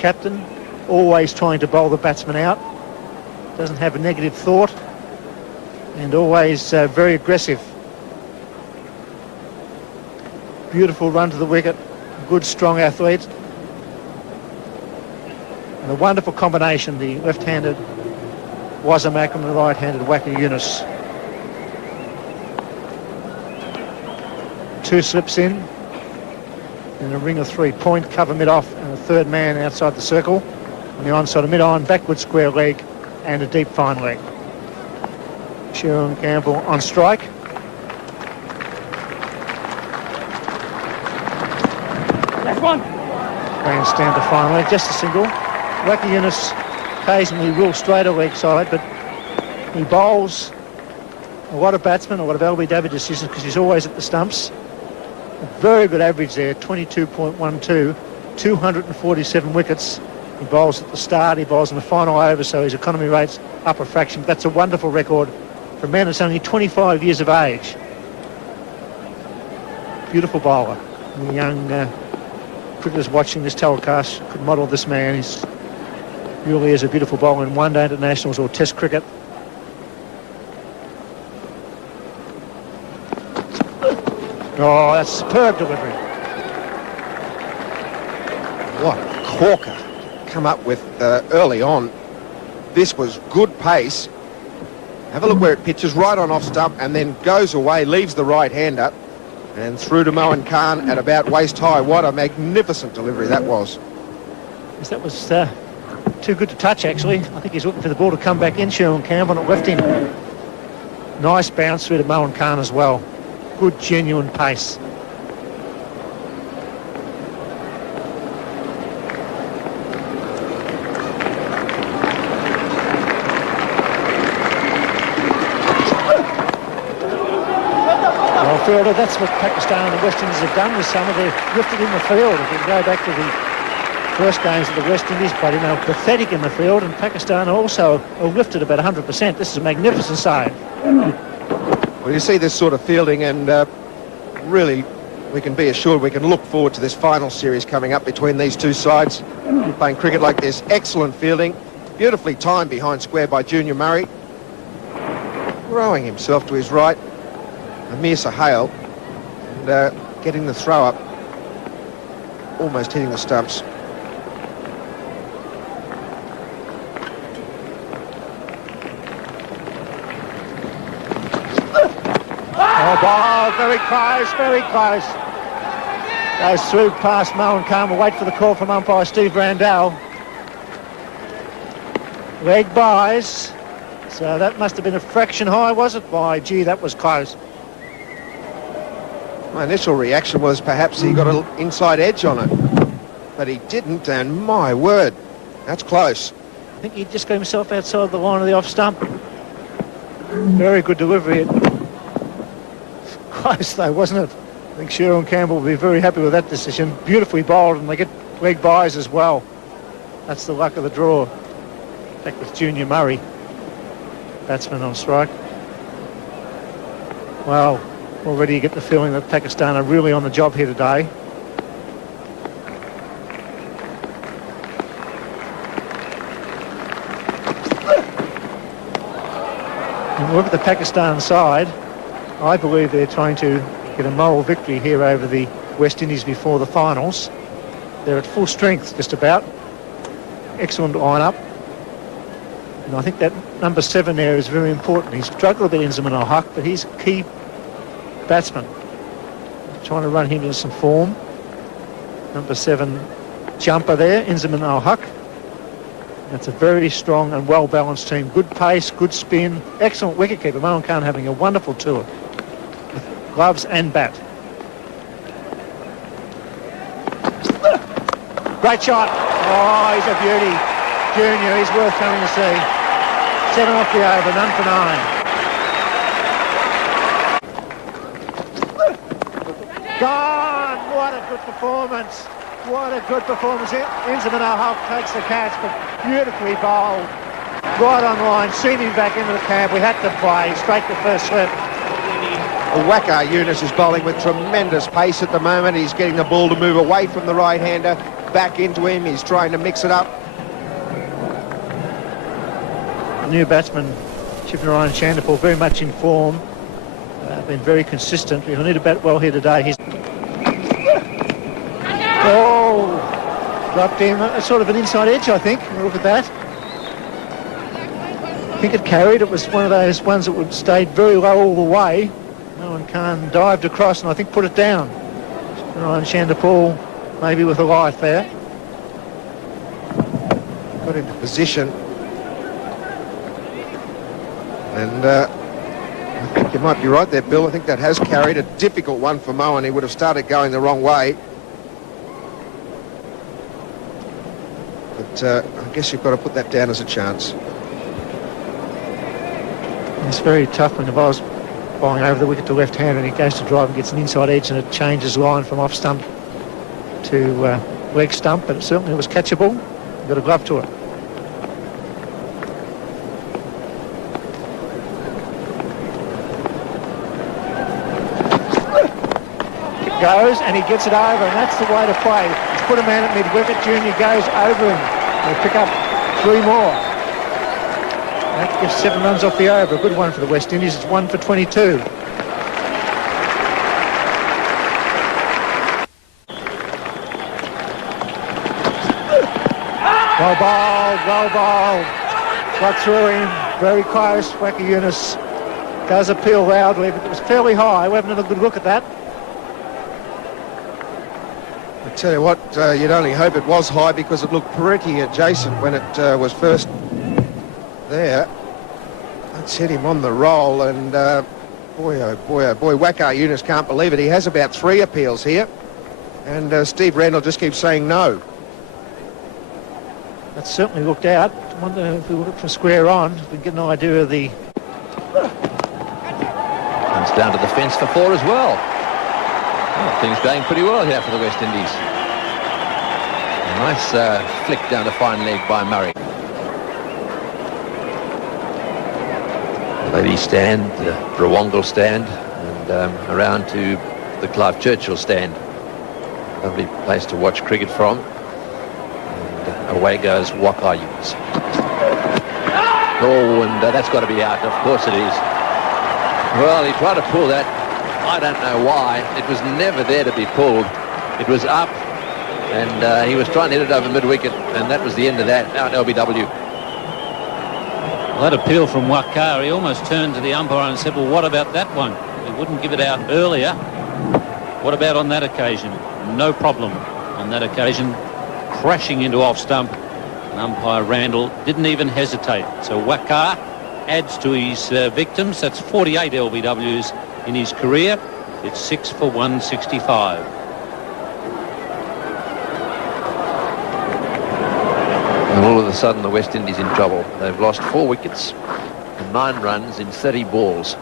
captain, always trying to bowl the batsman out, doesn't have a negative thought, and always very aggressive. Beautiful run to the wicket, good strong athlete, and a wonderful combination, the left-handed Wazam Akram and the right-handed Waqar Yunus. 2 slips in, and a ring of 3, point, cover mid-off, and a third man outside the circle. On the onside of mid-on, backward square leg, and a deep fine leg. Sharon Campbell on strike. Left one. Grandstand to fine leg, just a single. Waqar Yunus occasionally will straighter leg side, but he bowls a lot of batsmen, a lot of LBW decisions because he's always at the stumps. A very good average there, 22.12, 247 wickets. He bowls at the start, he bowls in the final over, so his economy rate's up a fraction. But that's a wonderful record for a man that's only 25 years of age. Beautiful bowler. The young cricketers watching this telecast could model this man. He's really is a beautiful bowler in one-day internationals or test cricket. Oh, that's superb delivery. What a corker come up with early on. This was good pace. Have a look where it pitches, right on off stump, and then goes away, leaves the right-hander, and through to Mohan Khan at about waist high. What a magnificent delivery that was. Yes, that was too good to touch, actually. I think he's looking for the ball to come back in. Sherwin Campbell, and it left him. Nice bounce through to Mohan Khan as well. Good, genuine pace. Well, fielder, that's what Pakistan and the West Indies have done this summer. They've lifted in the field. If we go back to the first games of the West Indies, but they were pathetic in the field, and Pakistan also are lifted about 100%. This is a magnificent side. Well, you see this sort of fielding, and really we can be assured we can look forward to this final series coming up between these two sides. Playing cricket like this, excellent fielding, beautifully timed behind square by Junior Murray, throwing himself to his right, Amir Sahel, and getting the throw up, almost hitting the stumps. Oh, very close, very close. Goes through past Mohan Khan. We'll wait for the call from umpire Steve Randall. Leg buys. So that must have been a fraction high, was it? Why, gee, that was close. My initial reaction was perhaps he got an inside edge on it, but he didn't, and my word, that's close. I think he just got himself outside the line of the off stump. Very good delivery. Close though, wasn't it? I think Sherwin Campbell will be very happy with that decision. Beautifully bowled, and they get leg buys as well. That's the luck of the draw. Back with Junior Murray, batsman on strike. Well, already you get the feeling that Pakistan are really on the job here today. And look at the Pakistan side. I believe they're trying to get a moral victory here over the West Indies before the finals. They're at full strength, just about. Excellent line-up. And I think that number 7 there is very important. He's struggled a bit in Inzamam al-Haq, but he's a key batsman. Trying to run him into some form. Number 7 jumper there, Inzamam al-Haq. That's a very strong and well-balanced team. Good pace, good spin, excellent wicketkeeper. Mohan Khan having a wonderful tour. With gloves and bat. Great shot. Oh, he's a beauty. Junior, he's worth coming to see. 7 off the over, none for 9. Gone! What a good performance. What a good performance. Inzamam al-Haq takes the catch, but beautifully bowled. Right on line, seen him back into the camp. We had to play straight to first slip. Waqar Yunus is bowling with tremendous pace at the moment. He's getting the ball to move away from the right-hander, back into him. He's trying to mix it up. The new batsman, Ryan Chanderpaul, very much in form. Been very consistent. He'll need to bat well here today. He's dropped him. Sort of an inside edge, I think. Look at that. I think it carried. It was one of those ones that would stayed very low all the way. Owen Khan dived across and I think put it down. Ryan Chanderpaul maybe with a life there. Got into position. And I think you might be right there, Bill. I think that has carried. A difficult one for Moen. He would have started going the wrong way. But I guess you've got to put that down as a chance. It's very tough when the bowler's bowling over the wicket to left hand and he goes to drive and gets an inside edge and it changes line from off stump to leg stump, but it certainly was catchable. You've got a glove to it. It goes and he gets it over, and that's the way to play. He's put a man at mid-wicket. Junior goes over him. They'll pick up 3 more. That gives 7 runs off the over. A good one for the West Indies. It's 1 for 22. Well bowled, well bowled. Got through him. Very close. Waqar Younis does appeal loudly, but it was fairly high. We haven't had a good look at that. I tell you what, you'd only hope it was high because it looked pretty adjacent when it was first there. Let's hit him on the roll, and boy, oh boy, oh boy, Waqar Younis can't believe it. He has about 3 appeals here, and Steve Randall just keeps saying no. That certainly looked out. I wonder if we look for square on, we can get an idea of the... Comes down to the fence for 4 as well. Oh, things going pretty well here for the West Indies. A nice flick down the fine leg by Murray. The ladies stand, the Rawongle stand, and around to the Clive Churchill stand. Lovely place to watch cricket from. And away goes waqar Younis. Oh, and that's got to be out. Of course it is. Well, he tried to pull that. I don't know why. It was never there to be pulled. It was up, and he was trying to hit it over mid-wicket, and that was the end of that. Out LBW. Well, that appeal from Waqar, he almost turned to the umpire and said, well, what about that one? He wouldn't give it out earlier. What about on that occasion? No problem on that occasion. Crashing into off stump, and umpire Randall didn't even hesitate. So Waqar adds to his victims. That's 48 LBWs in his career. It's 6 for 165. And all of a sudden the West Indies in trouble. They've lost 4 wickets and 9 runs in 30 balls,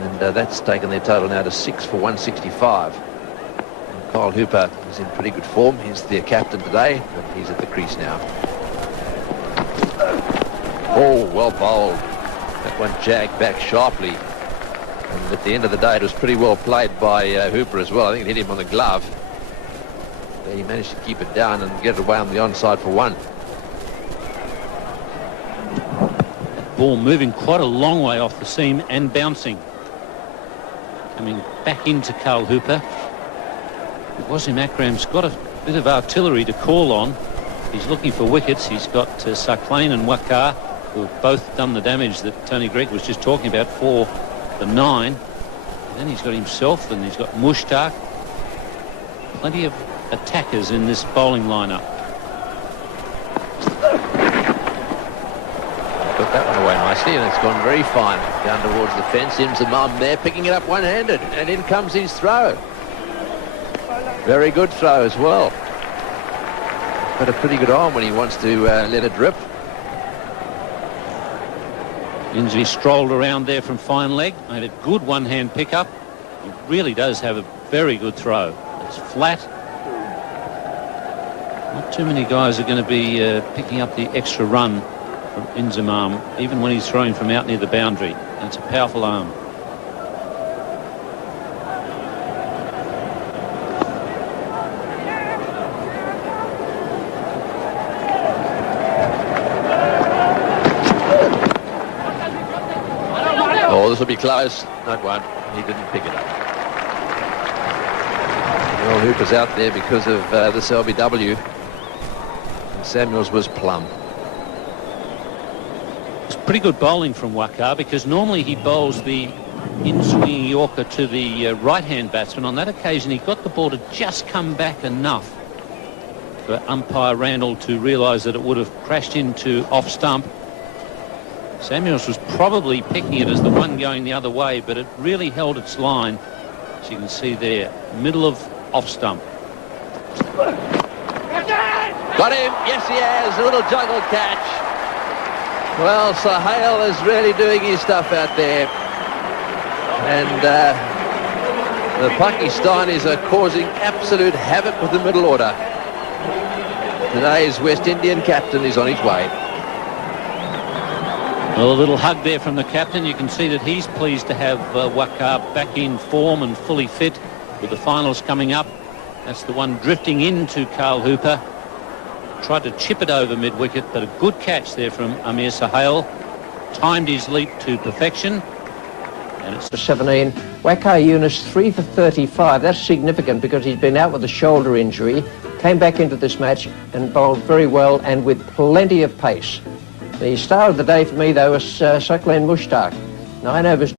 and that's taken their total now to 6 for 165. And Kyle Hooper is in pretty good form. He's their captain today, and he's at the crease now. Oh, well bowled. That one jagged back sharply. And at the end of the day, it was pretty well played by Hooper as well. I think it hit him on the glove. But he managed to keep it down and get it away on the onside for 1. Ball moving quite a long way off the seam and bouncing. Coming back into Carl Hooper. Wasim Akram's got a bit of artillery to call on. He's looking for wickets. He's got Sarklain and Waqar, who have both done the damage that Tony Greig was just talking about for the 9. And then he's got himself, and he's got Mushtaq. Plenty of attackers in this bowling lineup. Got that one away nicely, and it's gone very fine down towards the fence. Imzamam there picking it up one-handed, and in comes his throw. Very good throw as well. Got a pretty good arm when he wants to let it rip. Inslee strolled around there from fine leg, made a good one-hand pickup. He really does have a very good throw. It's flat. Not too many guys are going to be picking up the extra run from Inzamam, even when he's throwing from out near the boundary. That's a powerful arm. Oh, this will be close. No, it won't. He didn't pick it up. Well, Hooper's out there because of this LBW. And Samuels was plumb. It's pretty good bowling from Waqar, because normally he bowls the in-swinging Yorker to the right-hand batsman. On that occasion, he got the ball to just come back enough for umpire Randall to realise that it would have crashed into off-stump. Samuels was probably picking it as the one going the other way, but it really held its line, as you can see there, middle of off-stump. Got him. Yes, he has. A little juggle catch. Well, Sahel is really doing his stuff out there. And the Pakistanis are causing absolute havoc with the middle order. Today's West Indian captain is on his way. Well, a little hug there from the captain. You can see that he's pleased to have Waqar back in form and fully fit with the finals coming up. That's the one drifting into Carl Hooper. Tried to chip it over mid-wicket, but a good catch there from Amir Sahel. Timed his leap to perfection. And it's 17. Waqar Yunus 3 for 35. That's significant because he's been out with a shoulder injury. Came back into this match and bowled very well and with plenty of pace. The star of the day for me, though, was Saqlain Mushtaq. 9 overs.